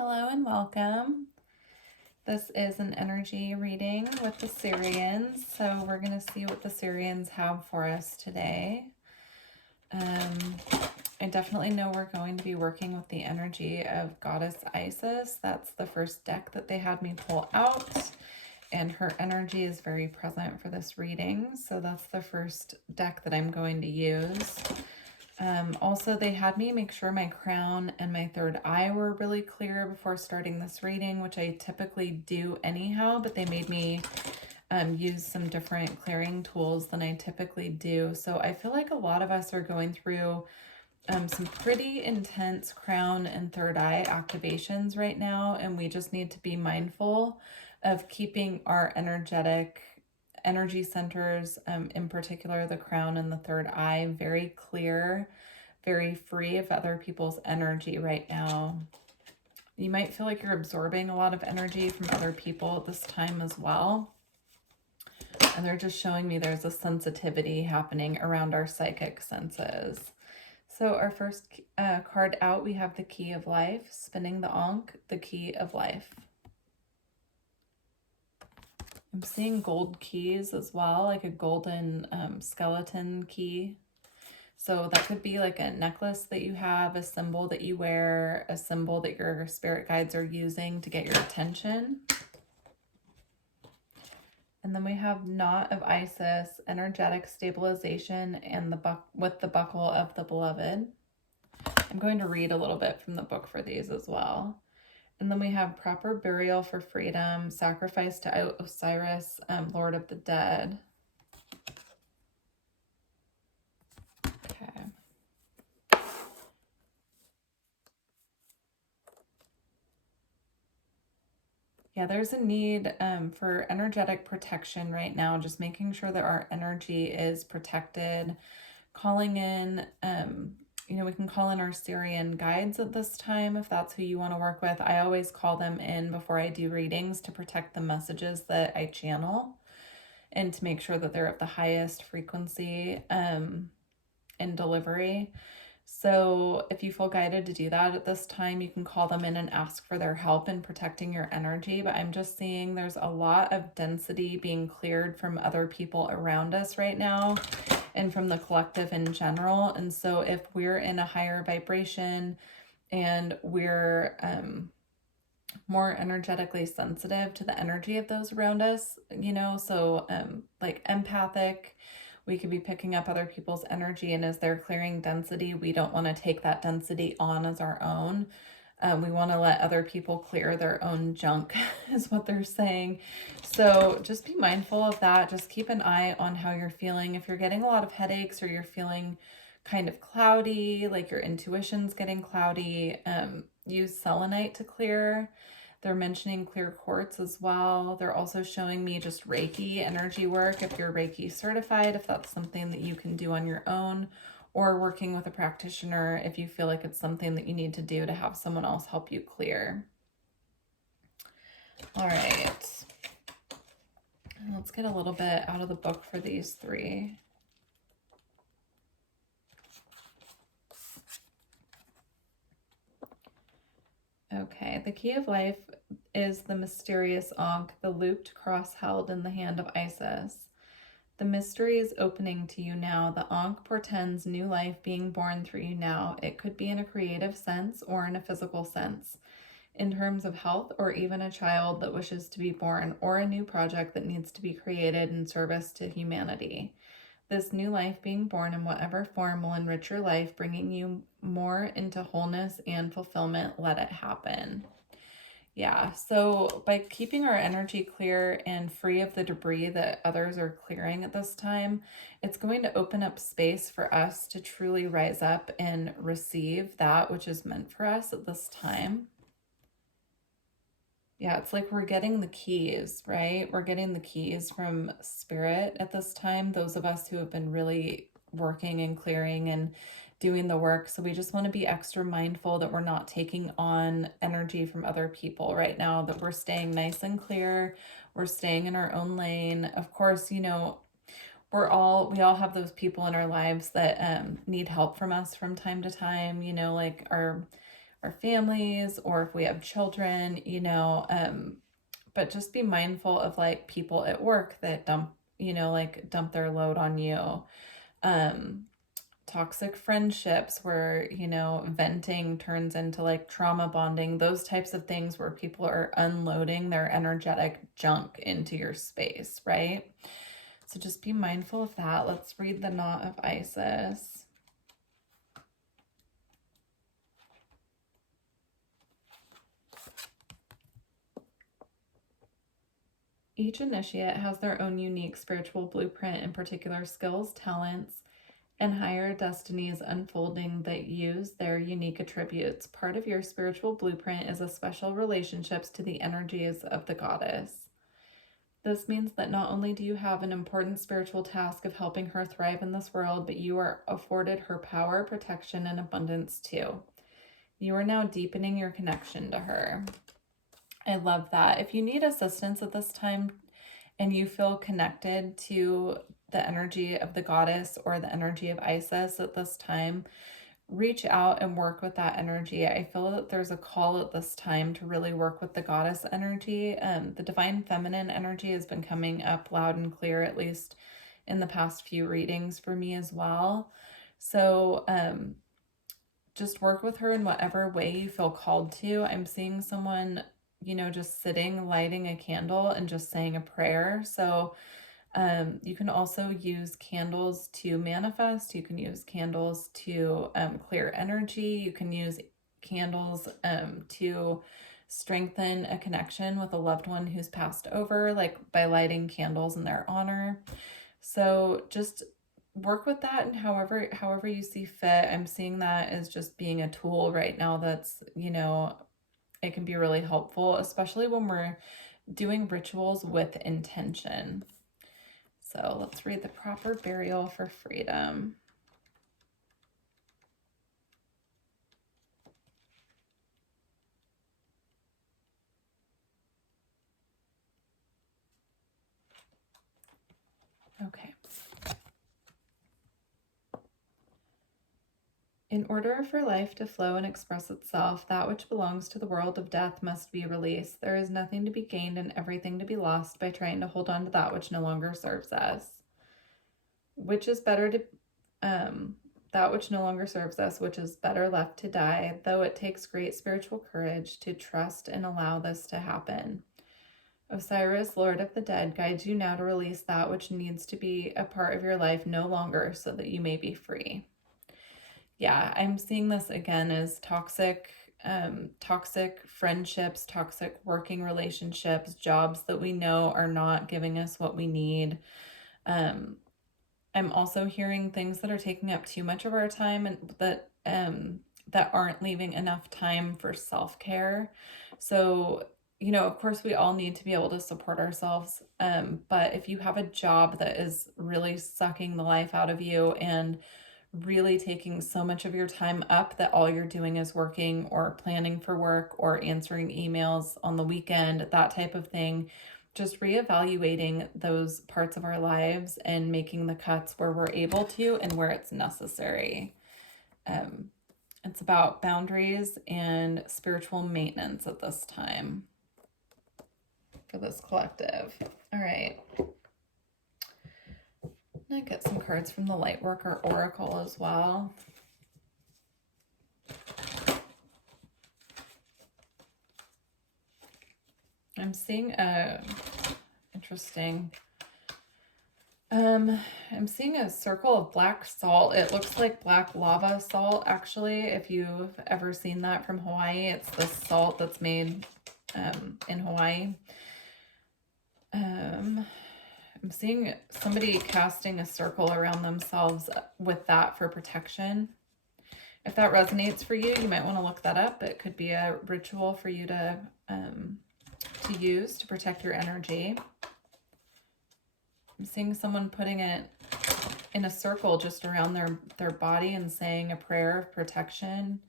Hello and welcome. This is an energy reading with the Sirians. So we're going to see what the Sirians have for us today. I definitely know we're going to be working with the energy of Goddess Isis. That's the first deck that they had me pull out. And her energy is very present for this reading. So that's the first deck that I'm going to use. Also, they had me make sure my crown and my third eye were really clear before starting this reading, which I typically do anyhow, but they made me use some different clearing tools than I typically do. So I feel like a lot of us are going through some pretty intense crown and third eye activations right now, and we just need to be mindful of keeping our energy centers, in particular the crown and the third eye, very clear, very free of other people's energy right now. You might feel like you're absorbing a lot of energy from other people at this time as well. And they're just showing me there's a sensitivity happening around our psychic senses. So our first card out, we have the Key of Life, spinning the Ankh, the Key of Life. I'm seeing gold keys as well, like a golden skeleton key. So that could be like a necklace that you have, a symbol that you wear, a symbol that your spirit guides are using to get your attention. And then we have Knot of Isis, energetic stabilization, and with the buckle of the beloved. I'm going to read a little bit from the book for these as well. And then we have proper burial for freedom, sacrifice to Osiris, Lord of the Dead. Okay. Yeah, there's a need for energetic protection right now, just making sure that our energy is protected, calling in, we can call in our Sirian guides at this time if that's who you want to work with. I always call them in before I do readings to protect the messages that I channel and to make sure that they're of the highest frequency in delivery. So if you feel guided to do that at this time, you can call them in and ask for their help in protecting your energy. But I'm just seeing there's a lot of density being cleared from other people around us right now and from the collective in general. And so if we're in a higher vibration and we're more energetically sensitive to the energy of those around us, so like empathic, we could be picking up other people's energy, and as they're clearing density, we don't want to take that density on as our own. We want to let other people clear their own junk is what they're saying. So just be mindful of that. Just keep an eye on how you're feeling. If you're getting a lot of headaches or you're feeling kind of cloudy, like your intuition's getting cloudy, use selenite to clear. They're mentioning clear quartz as well. They're also showing me just Reiki energy work if you're Reiki certified, if that's something that you can do on your own, or working with a practitioner if you feel like it's something that you need to do to have someone else help you clear. All right. Let's get a little bit out of the book for these three. Okay, the Key of Life is the mysterious Ankh, the looped cross held in the hand of Isis. The mystery is opening to you now. The Ankh portends new life being born through you now. It could be in a creative sense or in a physical sense, in terms of health, or even a child that wishes to be born, or a new project that needs to be created in service to humanity. This new life being born in whatever form will enrich your life, bringing you more into wholeness and fulfillment. Let it happen. Yeah, so by keeping our energy clear and free of the debris that others are clearing at this time, it's going to open up space for us to truly rise up and receive that which is meant for us at this time. Yeah, it's like we're getting the keys, right? We're getting the keys from Spirit at this time, those of us who have been really working and clearing and doing the work. So we just want to be extra mindful that we're not taking on energy from other people right now, that we're staying nice and clear. We're staying in our own lane. Of course, we all have those people in our lives that need help from us from time to time, like our our families, or if we have children, you know, but just be mindful of like people at work that dump, you know, like dump their load on you. Toxic friendships where, you know, venting turns into like trauma bonding, those types of things where people are unloading their energetic junk into your space, right? So just be mindful of that. Let's read the Knot of Isis. Each initiate has their own unique spiritual blueprint and particular skills, talents, and higher destinies unfolding that use their unique attributes. Part of your spiritual blueprint is a special relationships to the energies of the goddess. This means that not only do you have an important spiritual task of helping her thrive in this world, but you are afforded her power, protection, and abundance too. You are now deepening your connection to her. I love that. If you need assistance at this time and you feel connected to the energy of the goddess or the energy of Isis at this time, reach out and work with that energy. I feel that there's a call at this time to really work with the goddess energy. The divine feminine energy has been coming up loud and clear, at least in the past few readings for me as well. So just work with her in whatever way you feel called to. I'm seeing someone, you know, just sitting, lighting a candle and just saying a prayer. So you can also use candles to manifest. You can use candles to clear energy. You can use candles to strengthen a connection with a loved one who's passed over, like by lighting candles in their honor. So just work with that, and however you see fit. I'm seeing that as just being a tool right now that's, you know, it can be really helpful, especially when we're doing rituals with intention. So let's read the proper burial for freedom. Okay. In order for life to flow and express itself, that which belongs to the world of death must be released. There is nothing to be gained and everything to be lost by trying to hold on to that which no longer serves us. Which is better to, that which no longer serves us, which is better left to die, though it takes great spiritual courage to trust and allow this to happen. Osiris, Lord of the Dead, guides you now to release that which needs to be a part of your life no longer so that you may be free. Yeah, I'm seeing this again as toxic friendships, toxic working relationships, jobs that we know are not giving us what we need. I'm also hearing things that are taking up too much of our time and that aren't leaving enough time for self-care. So, you know, of course we all need to be able to support ourselves. But if you have a job that is really sucking the life out of you and really taking so much of your time up that all you're doing is working or planning for work or answering emails on the weekend, that type of thing, just reevaluating those parts of our lives and making the cuts where we're able to and where it's necessary. It's about boundaries and spiritual maintenance at this time for this collective. All right. I get some cards from the Lightworker Oracle as well. I'm seeing interesting. I'm seeing a circle of black salt. It looks like black lava salt, actually. If you've ever seen that from Hawaii, it's the salt that's made in Hawaii. I'm seeing somebody casting a circle around themselves with that for protection. If that resonates for you, you might want to look that up. It could be a ritual for you to use to protect your energy. I'm seeing someone putting it in a circle just around their body and saying a prayer of protection.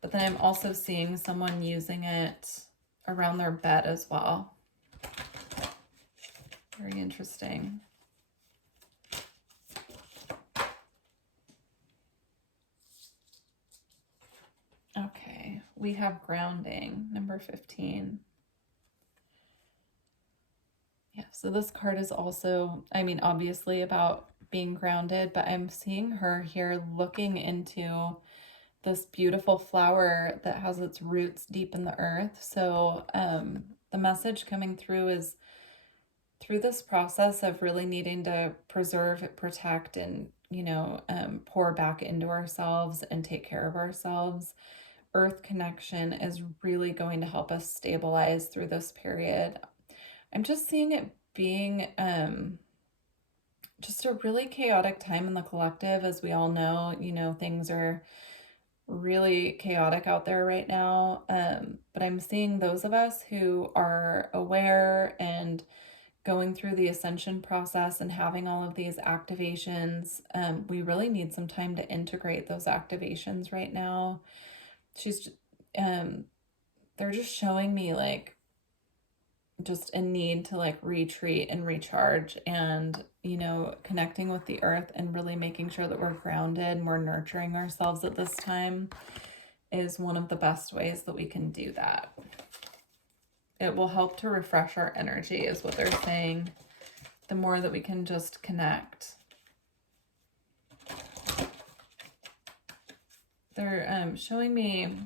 But then I'm also seeing someone using it around their bed as well. Very interesting. Okay, we have grounding, number 15. Yeah, so this card is also, I mean, obviously about being grounded, but I'm seeing her here looking into this beautiful flower that has its roots deep in the earth. So the message coming through is through this process of really needing to preserve, protect, and, pour back into ourselves and take care of ourselves. Earth connection is really going to help us stabilize through this period. I'm just seeing it being just a really chaotic time in the collective. As we all know, things are really chaotic out there right now. But I'm seeing those of us who are aware and going through the ascension process and having all of these activations, we really need some time to integrate those activations right now. They're just showing me like just a need to like retreat and recharge and, connecting with the earth and really making sure that we're grounded and we're nurturing ourselves at this time is one of the best ways that we can do that. It will help to refresh our energy is what they're saying. The more that we can just connect. They're showing me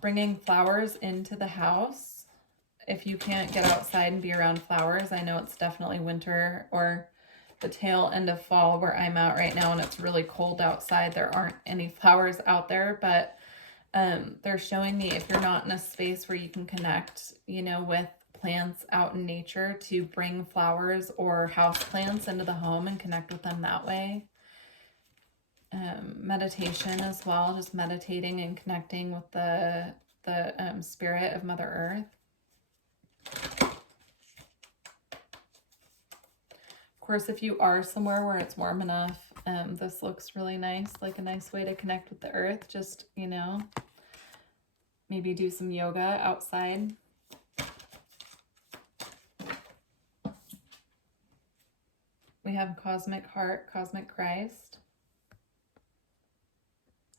bringing flowers into the house. If you can't get outside and be around flowers, I know it's definitely winter or the tail end of fall where I'm at right now and it's really cold outside. There aren't any flowers out there, but they're showing me if you're not in a space where you can connect, with plants out in nature, to bring flowers or house plants into the home and connect with them that way. Meditation as well, just meditating and connecting with the spirit of Mother Earth. Of course, if you are somewhere where it's warm enough, this looks really nice, like a nice way to connect with the earth. Just, maybe do some yoga outside. We have Cosmic Heart, Cosmic Christ.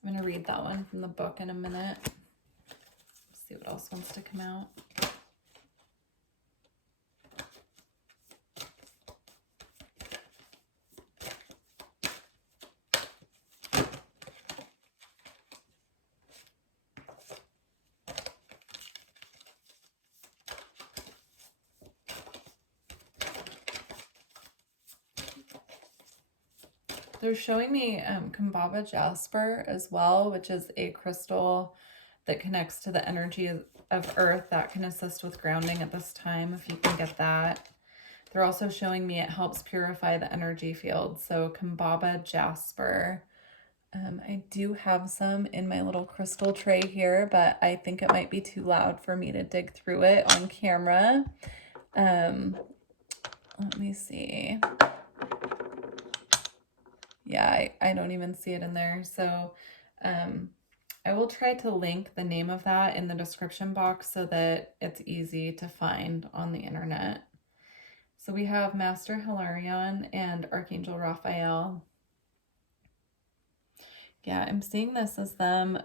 I'm going to read that one from the book in a minute. See what else wants to come out. They're showing me Kambaba Jasper as well, which is a crystal that connects to the energy of earth that can assist with grounding at this time, if you can get that. They're also showing me it helps purify the energy field. So Kambaba Jasper. I do have some in my little crystal tray here, but I think it might be too loud for me to dig through it on camera. Let me see. Yeah, I don't even see it in there. So I will try to link the name of that in the description box so that it's easy to find on the internet. So we have Master Hilarion and Archangel Raphael. Yeah, I'm seeing this as them,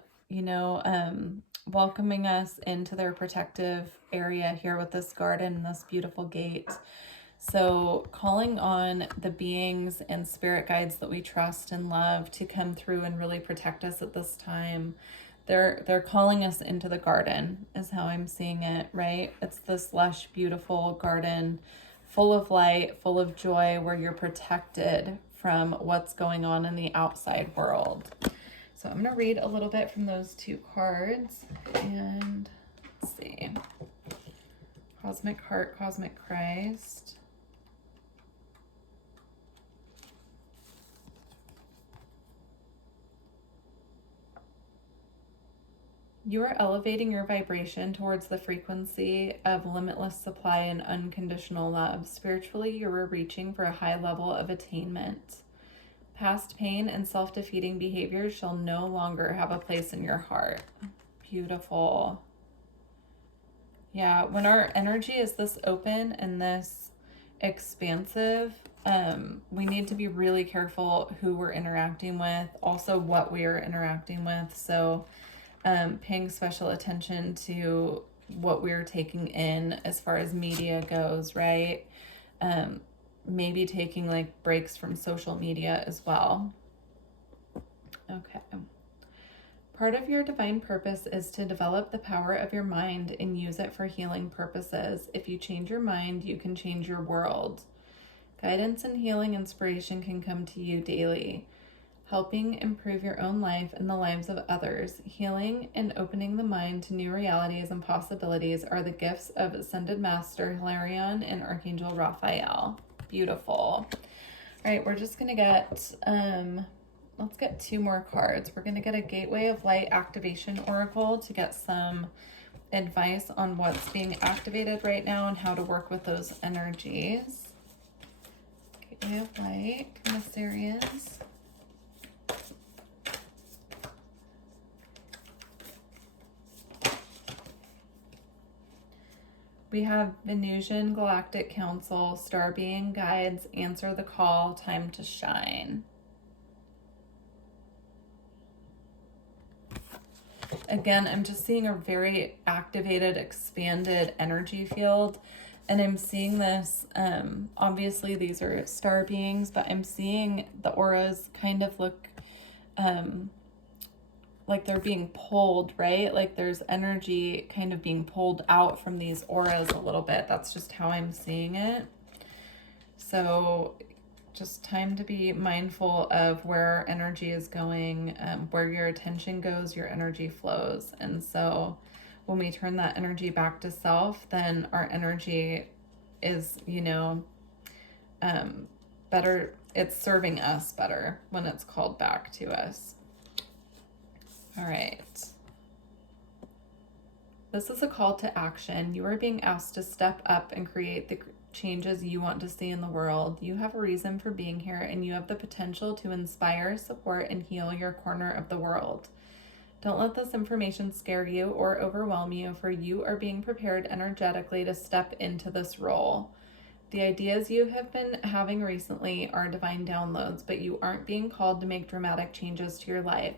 welcoming us into their protective area here with this garden, this beautiful gate. So calling on the beings and spirit guides that we trust and love to come through and really protect us at this time. They're calling us into the garden is how I'm seeing it, right? It's this lush, beautiful garden full of light, full of joy, where you're protected from what's going on in the outside world. So I'm going to read a little bit from those two cards and let's see. Cosmic Heart, Cosmic Christ. You are elevating your vibration towards the frequency of limitless supply and unconditional love. Spiritually, you are reaching for a high level of attainment. Past pain and self-defeating behaviors shall no longer have a place in your heart. Beautiful. Yeah, when our energy is this open and this expansive, we need to be really careful who we're interacting with, also what we are interacting with. So paying special attention to what we're taking in as far as media goes, right? Maybe taking like breaks from social media as well. Okay. Part of your divine purpose is to develop the power of your mind and use it for healing purposes. If you change your mind, you can change your world. Guidance and healing inspiration can come to you daily, helping improve your own life and the lives of others. Healing and opening the mind to new realities and possibilities are the gifts of Ascended Master Hilarion and Archangel Raphael. Beautiful. All right, we're just going to get, let's get 2 more cards. We're going to get a Gateway of Light Activation Oracle to get some advice on what's being activated right now and how to work with those energies. Gateway of Light, Sirians. We have Venusian Galactic Council, Star Being Guides, Answer the Call, Time to Shine. Again, I'm just seeing a very activated, expanded energy field. And I'm seeing this, obviously these are star beings, but I'm seeing the auras kind of look like they're being pulled, right? Like there's energy kind of being pulled out from these auras a little bit. That's just how I'm seeing it. So just time to be mindful of where our energy is going, where your attention goes, your energy flows. And so when we turn that energy back to self, then our energy is, better. It's serving us better when it's called back to us. All right. This is a call to action. You are being asked to step up and create the changes you want to see in the world. You have a reason for being here, and you have the potential to inspire, support, and heal your corner of the world. Don't let this information scare you or overwhelm you, for you are being prepared energetically to step into this role. The ideas you have been having recently are divine downloads, but you aren't being called to make dramatic changes to your life,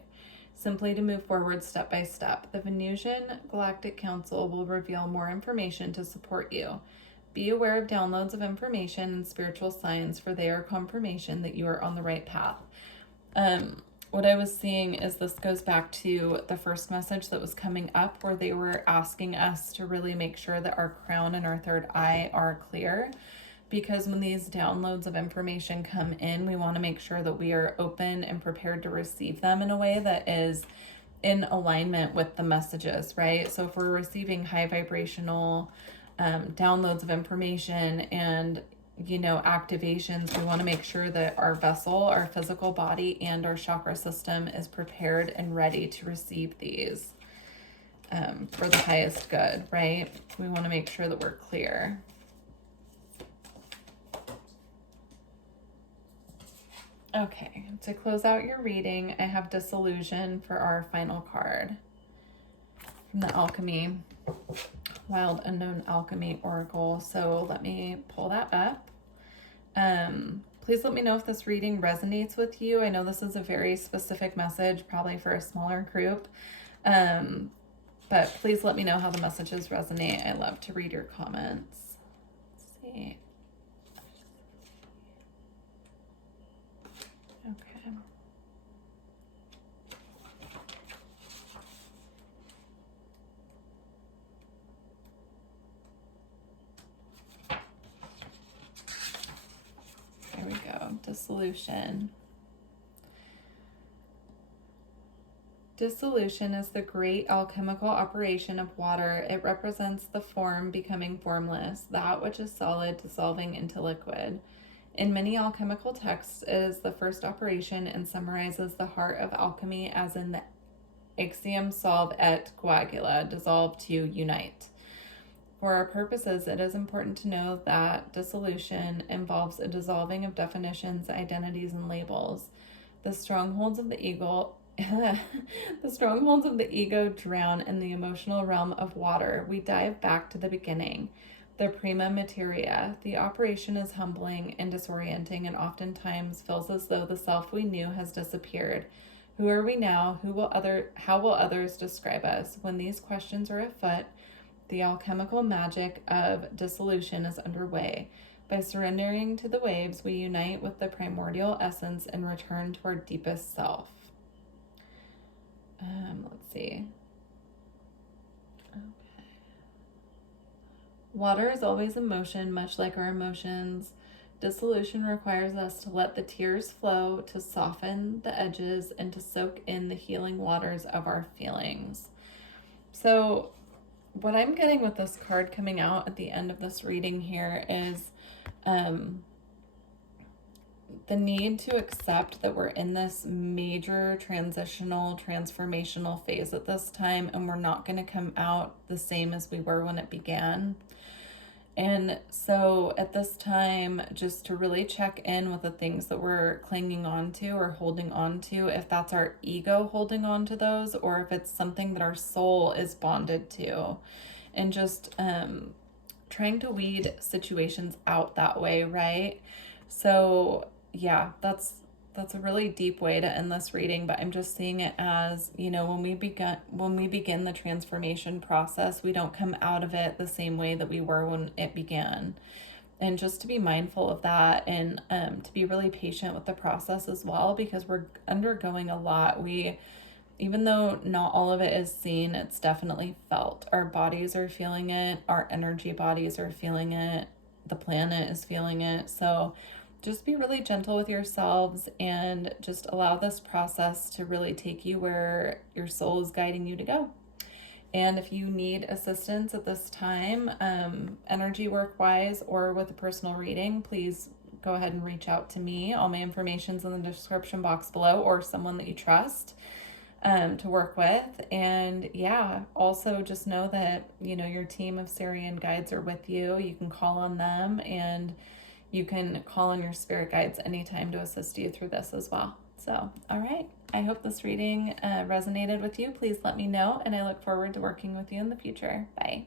simply to move forward step by step. The Venusian Galactic Council will reveal more information to support you. Be aware of downloads of information and spiritual signs, for they are confirmation that you are on the right path. What I was seeing is this goes back to the first message that was coming up, where they were asking us to really make sure that our crown and our third eye are clear. Because when these downloads of information come in, we want to make sure that we are open and prepared to receive them in a way that is in alignment with the messages, right? So if we're receiving high vibrational downloads of information and, activations, we want to make sure that our vessel, our physical body, and our chakra system is prepared and ready to receive these for the highest good, right? We want to make sure that we're clear. Okay, to close out your reading, I have Disillusion for our final card from the Alchemy, Wild Unknown Alchemy Oracle. So let me pull that up. Please let me know if this reading resonates with you. I know this is a very specific message, probably for a smaller group, but please let me know how the messages resonate. I love to read your comments. Let's see. Okay. There we go. Dissolution. Dissolution is the great alchemical operation of water. It represents the form becoming formless, that which is solid dissolving into liquid. In many alchemical texts, it is the first operation and summarizes the heart of alchemy as in the axiom solve et coagula, dissolve to unite. For our purposes, it is important to know that dissolution involves a dissolving of definitions, identities, and labels. The strongholds of the ego drown in the emotional realm of water. We dive back to the beginning, the prima materia. The operation is humbling and disorienting, and oftentimes feels as though the self we knew has disappeared. Who are we now? How will others describe us? When these questions are afoot, the alchemical magic of dissolution is underway. By surrendering to the waves, we unite with the primordial essence and return to our deepest self. Let's see. Okay. Water is always in motion, much like our emotions. Dissolution requires us to let the tears flow, to soften the edges, and to soak in the healing waters of our feelings. So, what I'm getting with this card coming out at the end of this reading here is the need to accept that we're in this major transitional, transformational phase at this time, and we're not going to come out the same as we were when it began. And so at this time, just to really check in with the things that we're clinging on to or holding on to, if that's our ego holding on to those, or if it's something that our soul is bonded to, and just trying to weed situations out that way, right? So yeah, that's a really deep way to end this reading, but I'm just seeing it as, when we begin the transformation process, we don't come out of it the same way that we were when it began. And just to be mindful of that, and to be really patient with the process as well, because we're undergoing a lot. Even though not all of it is seen, it's definitely felt. Our bodies are feeling it, our energy bodies are feeling it, the planet is feeling it. So just be really gentle with yourselves and just allow this process to really take you where your soul is guiding you to go. And if you need assistance at this time, energy work wise or with a personal reading, please go ahead and reach out to me. All my information's in the description box below, or someone that you trust to work with. And yeah, also just know that, your team of Sirian guides are with you. You can call on them, and you can call on your spirit guides anytime to assist you through this as well. So, all right. I hope this reading resonated with you. Please let me know, and I look forward to working with you in the future. Bye.